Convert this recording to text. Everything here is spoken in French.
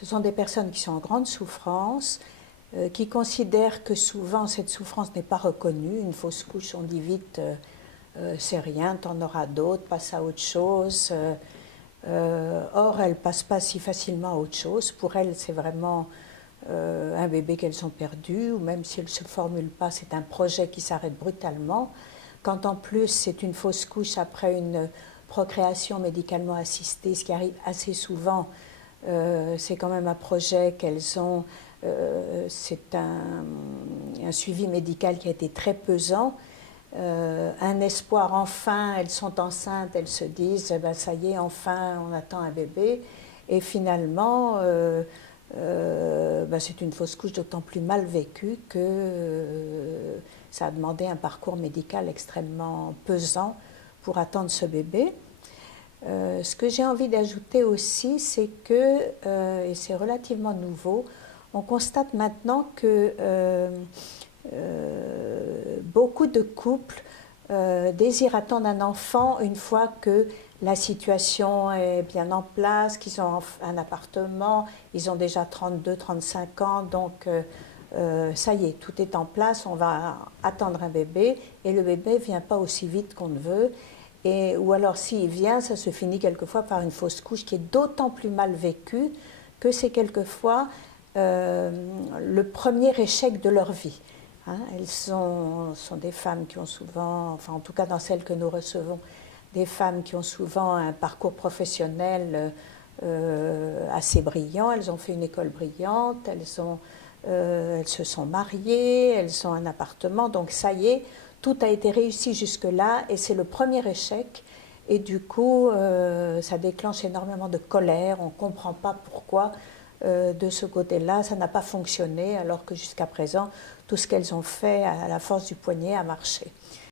Ce sont des personnes qui sont en grande souffrance, qui considèrent que souvent cette souffrance n'est pas reconnue. Une fausse couche, on dit vite, c'est rien, t'en auras d'autres, passe à autre chose. Or, elles ne passent pas si facilement à autre chose. Pour elles, c'est vraiment un bébé qu'elles ont perdu, ou même si elles ne se formulent pas, c'est un projet qui s'arrête brutalement. Quand en plus c'est une fausse couche après une procréation médicalement assistée, ce qui arrive assez souvent, c'est quand même un projet qu'elles ont, c'est un suivi médical qui a été très pesant, un espoir, enfin elles sont enceintes, elles se disent eh ben, ça y est, enfin on attend un bébé, et finalement ben, c'est une fausse couche d'autant plus mal vécue que ça a demandé un parcours médical extrêmement pesant pour attendre ce bébé. Ce que j'ai envie d'ajouter aussi, c'est que, et c'est relativement nouveau, on constate maintenant que beaucoup de couples désirent attendre un enfant une fois que la situation est bien en place, qu'ils ont un appartement, ils ont déjà 32, 35 ans, donc ça y est, tout est en place, on va attendre un bébé, et le bébé ne vient pas aussi vite qu'on ne veut. Ou alors s'il vient, ça se finit quelquefois par une fausse couche qui est d'autant plus mal vécue que c'est quelquefois le premier échec de leur vie. Hein, elles sont des femmes qui ont souvent, enfin en tout cas dans celles que nous recevons, des femmes qui ont souvent un parcours professionnel assez brillant, elles ont fait une école brillante, elles se sont mariées, elles ont un appartement, donc ça y est, tout a été réussi jusque-là et c'est le premier échec. Et du coup, ça déclenche énormément de colère, on ne comprend pas pourquoi de ce côté-là, ça n'a pas fonctionné, alors que jusqu'à présent, tout ce qu'elles ont fait à la force du poignet a marché.